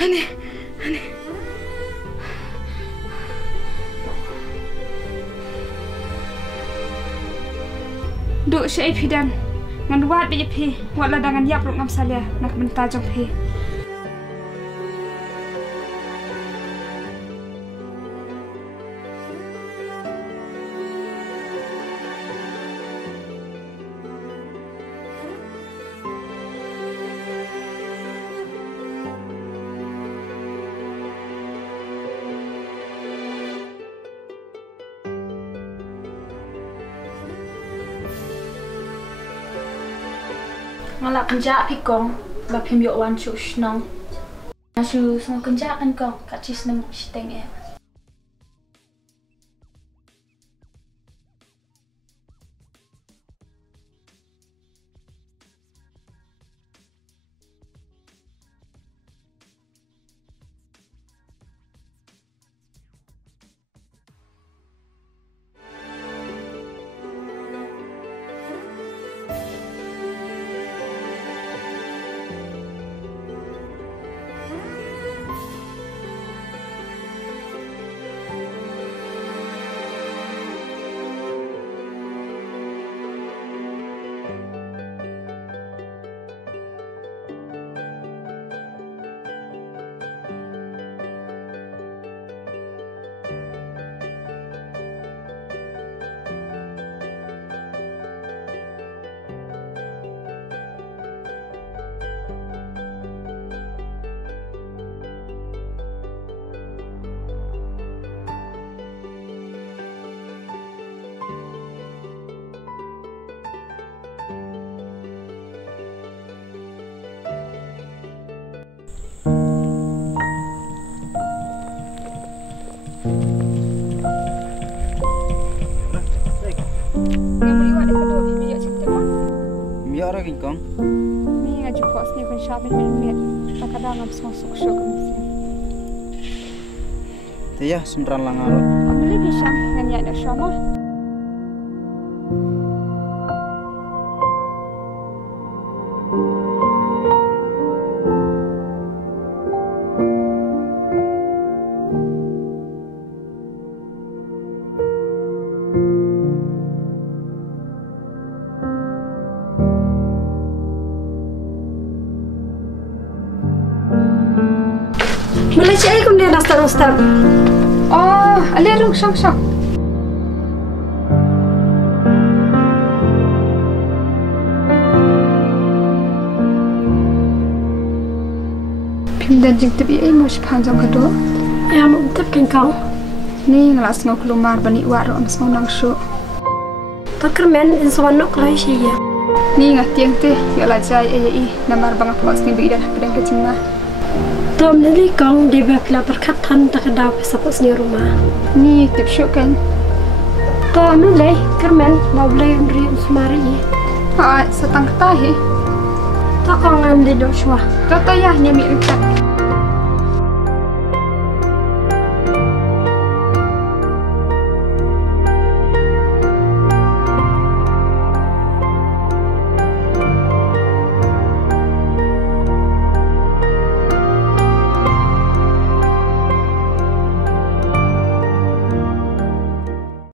Aneh. Duk syai pidan. Ngan wat bi pi. Wat la dangan yap ruk ngam salia nak benta jong pi. Ngalak kenjak pikong, bapim yok wan chu shnong. Nasu sang kenjak kan kong, kacis nem siteng e. Miara kingkong. Ni ngaju kok sini kan syabin mit. Kadang ngam sok syok mesti. Tiya sendran langar. Ambil bisa ngan ya dak syama. Mulai cari kemudian nastar. Oh, ali rung syok. Pim dan jing tebi ai mo panjang kado. Ya mau tep kengkong. Ni ngelas ngau kelumar bani waro am semau nang syuk. Takermen insawan nok lai sih ya. Ni ngat tiang teh ya lajai ai namar bang pos ni bi dah pedang kecingna. Tom nili kong di bakla perkatan tak ada pesapos ni rumah. Ni tip syuk kan. Tom nili kermen mau beli undri usmari. Ha, setang tahi. Tak kong am di doswa. Toto ya nyami ikat.